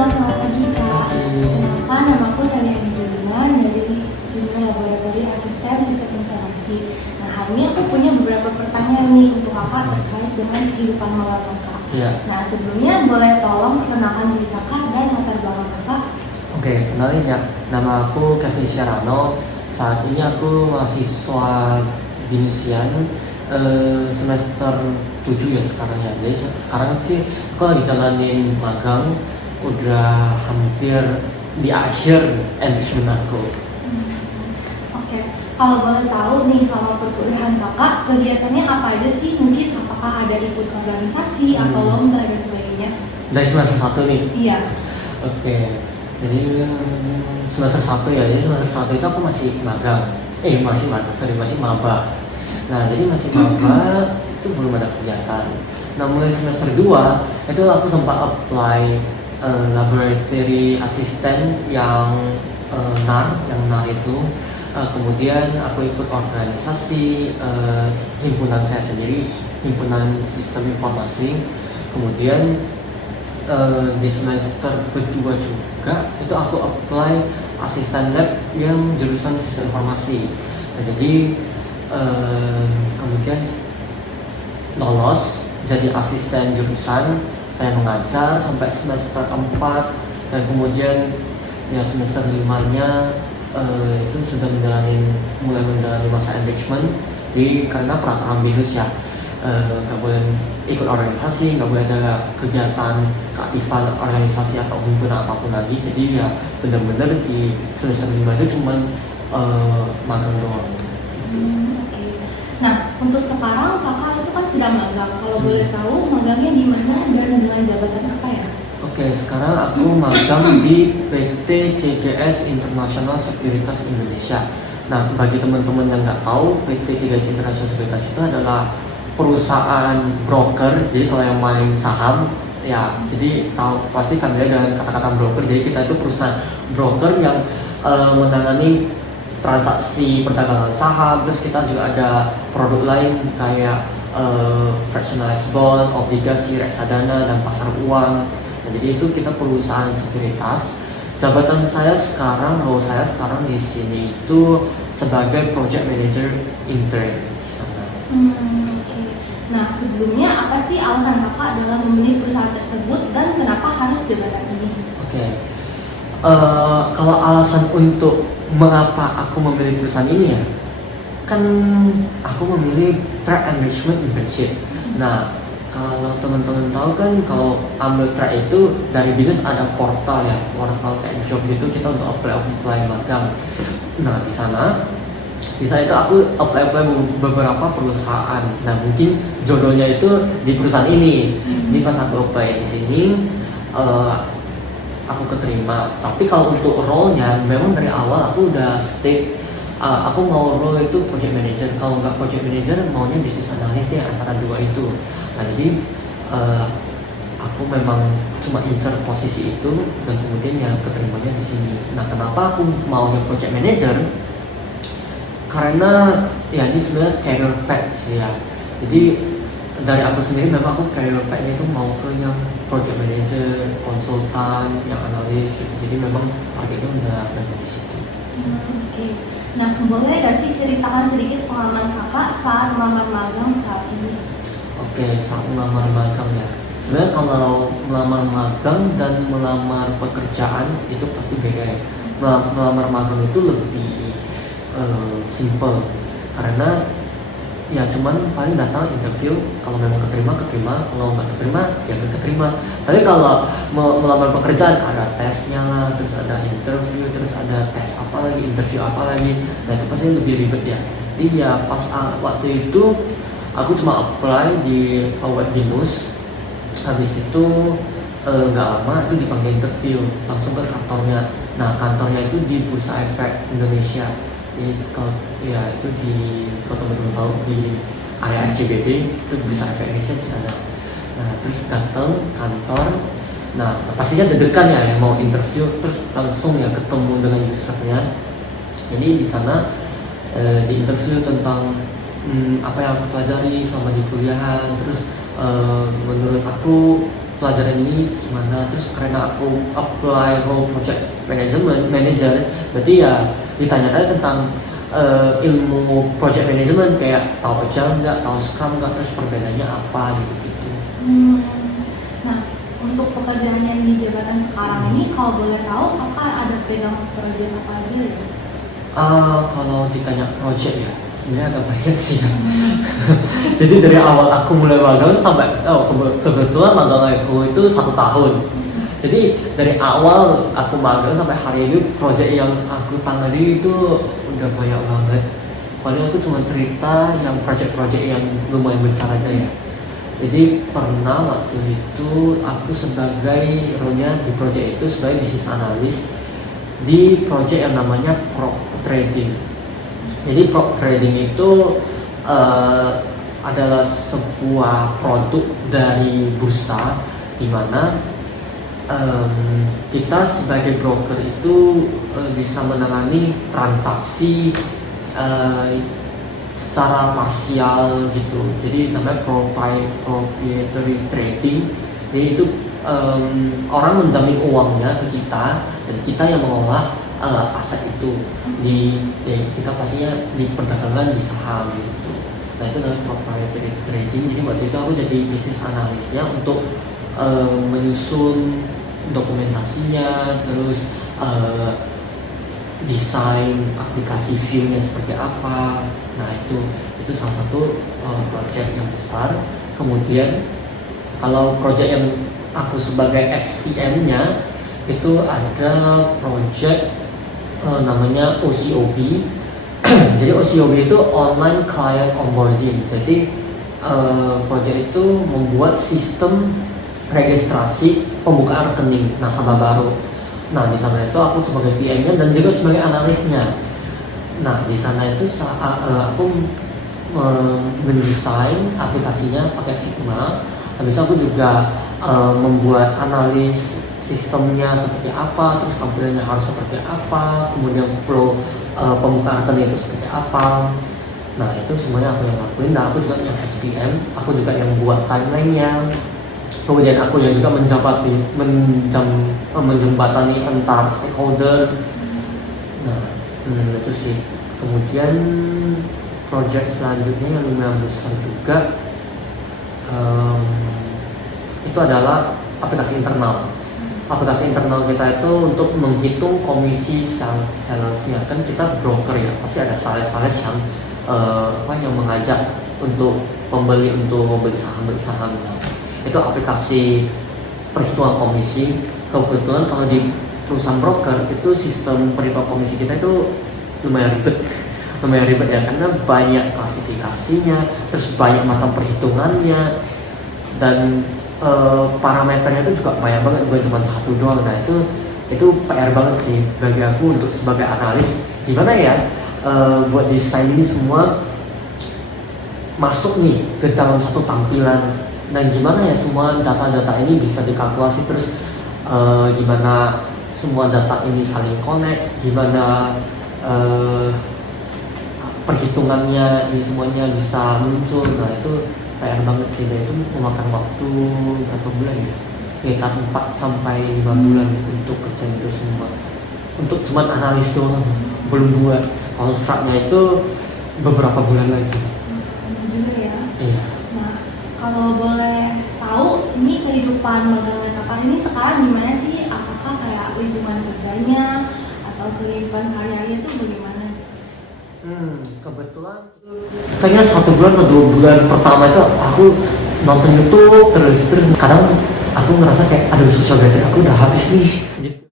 selamat pagi Kak. Kenalkan, nama aku Sania Angelina dari Junior Laboratory Asisten Sistem Informasi. Nah, hari ini aku punya beberapa pertanyaan nih untuk Kakak terkait dengan kehidupan malam Kakak. Iya. Nah, sebelumnya boleh tolong perkenalkan diri Kakak dan latar belakang Kakak? Oke, kenalin ya. Nama aku Kevin Syarano. Saat ini aku mahasiswa Binusian semester 7 ya sekarang ya. Jadi sekarang sih aku lagi jalanin magang, udah hampir di akhir enrichment aku. Oke, kalau boleh tahu nih selama perkuliahan Kakak, kegiatannya apa aja sih? Mungkin apakah ada ikut organisasi atau lomba dan sebagainya? Dari semester 1 nih. Iya. Oke. Jadi semester 1 ya. Jadi semester 1 itu aku masih magang. Masih maba. Nah, jadi masih maba itu belum ada kegiatan. Nah, mulai semester 2 itu aku sempat apply laboratory assistant yang NAR itu. Kemudian aku ikut organisasi himpunan saya sendiri, himpunan sistem informasi. Kemudian di semester kedua juga itu aku apply asisten lab yang jurusan sistem informasi. Nah, jadi kemudian lolos jadi asisten jurusan, saya mengajar sampai semester 4 dan kemudian ya semester 5-nya itu sudah mulai menjalani masa enrichment. Jadi karena peraturan BINUS ya, nggak boleh ikut organisasi, nggak boleh ada kegiatan keaktifan organisasi atau himpunan apapun lagi. Jadi ya benar-benar di semester 5 itu cuman magang doang. Oke. Nah, untuk sekarang Kakak itu kan sedang magang. Kalau boleh tahu magangnya di mana dan dengan jabatan apa ya? Oke, sekarang aku magang di PT CGS International Sekuritas Indonesia. Nah, bagi teman-teman yang nggak tahu, PT CGS International Sekuritas itu adalah perusahaan broker. Jadi kalau yang main saham, ya, jadi tahu pasti familiar dengan kata-kata broker. Jadi kita itu perusahaan broker yang menangani transaksi perdagangan saham. Terus kita juga ada produk lain kayak fractionalized bond, obligasi, reksadana, dan pasar uang. Nah, jadi itu kita perusahaan sekuritas. Jabatan saya sekarang, role saya sekarang di sini itu sebagai project manager intern di sana. Oke. Nah, sebelumnya apa sih alasan Kakak dalam memilih perusahaan tersebut dan kenapa harus jabatan ini? Oke. Kalau alasan untuk mengapa aku memilih perusahaan ini ya, kan aku memilih track enrichment internship. Nah, kalau teman-teman tahu kan, kalau ambil track itu dari BINUS ada portal kayak job gitu, kita untuk apply magang. Nah, di sana itu aku apply beberapa perusahaan. Nah, mungkin jodohnya itu di perusahaan ini. Jadi pas aku apply di sini, aku keterima. Tapi kalau untuk role-nya, memang dari awal aku udah state aku mau role itu project manager. Kalau nggak project manager, maunya business analyst ya, antara dua itu. Nah, jadi aku memang cuma incer posisi itu dan kemudian ya keterimanya di sini. Nah, kenapa aku maunya project manager? Karena ya ini sebenarnya career path sih ya. Jadi dari aku sendiri memang aku career path-nya itu mau ke yang project manager, konsultan, yang analis gitu. Jadi memang targetnya udah di situ. Oke. Nah, boleh gak sih ceritakan sedikit pengalaman Kakak saat melamar magang saat ini? Oke, saat melamar magang ya. Sebenarnya kalau melamar magang dan melamar pekerjaan itu pasti beda ya. Melamar magang itu lebih simple karena ya cuman paling datang interview, kalau memang keterima, kalau nggak keterima ya nggak keterima. Tapi kalau melamar pekerjaan ada tesnya lah, terus ada interview, terus ada tes apa lagi, interview apa lagi. Nah, itu pasti lebih ribet ya. Jadi ya pas waktu itu aku cuma apply di web BINUS. Habis itu nggak lama itu dipanggil interview langsung ke kantornya. Nah, kantornya itu di Bursa Efek Indonesia. Kalau ya itu kalau teman-teman tahu di area SCBD itu Bursa Efek Indonesia di sana. Nah, terus datang kantor. Nah, pastinya deg-degan ya mau interview, terus langsung ya ketemu dengan usernya. Jadi di sana di interview tentang apa yang aku pelajari sama di kuliahan. Terus menurut aku pelajaran ini gimana, terus karena aku apply role project manager, berarti ya ditanya-tanya tentang ilmu project management, kayak tahu agile nggak, tahu scrum nggak, terus perbedaannya apa gitu. Nah, untuk pekerjaan yang di jabatan sekarang ini, kalau boleh tahu kakak ada pegang project apa aja ya? Kalau ditanya project ya, sebenarnya ada banyak sih ya. Jadi dari awal aku mulai magang sampai kebetulan magang aku itu 1 tahun. Jadi dari awal aku magang sampai hari ini, project yang aku tangani itu udah banyak banget. Paling aku cuma cerita yang project-project yang lumayan besar aja ya. Jadi pernah waktu itu aku sebagai role-nya di project itu sebagai business analyst di project yang namanya prop trading. Jadi prop trading itu adalah sebuah produk dari bursa di mana kita sebagai broker itu bisa menangani transaksi secara parsial gitu. Jadi namanya proprietary trading. Jadi itu orang menjamin uangnya ke kita dan kita yang mengolah aset itu kita pastinya di perdagangan di saham gitu. Nah itu namanya proprietary trading. Jadi waktu itu aku jadi bisnis analisnya untuk menyusun dokumentasinya, terus desain aplikasi view-nya seperti apa. Nah itu salah satu project yang besar. Kemudian kalau project yang aku sebagai SPM-nya itu ada project namanya OCOB. Jadi OCOB itu Online Client Onboarding. Jadi project itu membuat sistem registrasi pembukaan rekening nasabah baru. Nah di sana itu aku sebagai PM-nya dan juga sebagai analisnya. Nah di sana itu aku mendesain aplikasinya pakai Figma. Habis itu aku juga membuat analis sistemnya seperti apa, terus tampilannya harus seperti apa, kemudian flow pembukaan rekening itu seperti apa. Nah itu semuanya aku yang lakuin. Dan aku juga yang SPM, aku juga yang buat timeline-nya. Kemudian aku yang juga menjembatani antar stakeholder. Nah itu sih. Kemudian project selanjutnya yang lumayan besar juga itu adalah aplikasi internal. Aplikasi internal kita itu untuk menghitung komisi salesnya. Kan kita broker ya, pasti ada sales yang yang mengajak untuk membeli saham. Nah, itu aplikasi perhitungan komisi. Kebetulan kalau di perusahaan broker itu sistem perhitungan komisi kita itu lumayan ribet ya, karena banyak klasifikasinya, terus banyak macam perhitungannya, dan parameternya itu juga banyak banget, bukan cuma satu doang. Nah itu PR banget sih bagi aku untuk sebagai analis, gimana ya buat desain ini semua masuk nih ke dalam satu tampilan, dan gimana ya semua data-data ini bisa dikalkulasi, terus gimana semua data ini saling connect, gimana perhitungannya ini semuanya bisa muncul. Nah itu PR banget sih, dan itu memakan waktu berapa bulan ya, sekitar 4-5 bulan untuk kerjaan itu semua, untuk cuman analis doang, belum buat kontraknya itu beberapa bulan lagi. Nah, juga ya. Iya. Nah, kalau boleh tahu, ini kehidupan magang kakak ini sekarang gimana sih? Apakah kayak lingkungan kerjanya atau kehidupan sehari-hari itu bagaimana? Kebetulan kayaknya 1 bulan atau 2 bulan pertama itu aku nonton YouTube terus kadang aku ngerasa kayak aduh, social battery aku udah habis nih.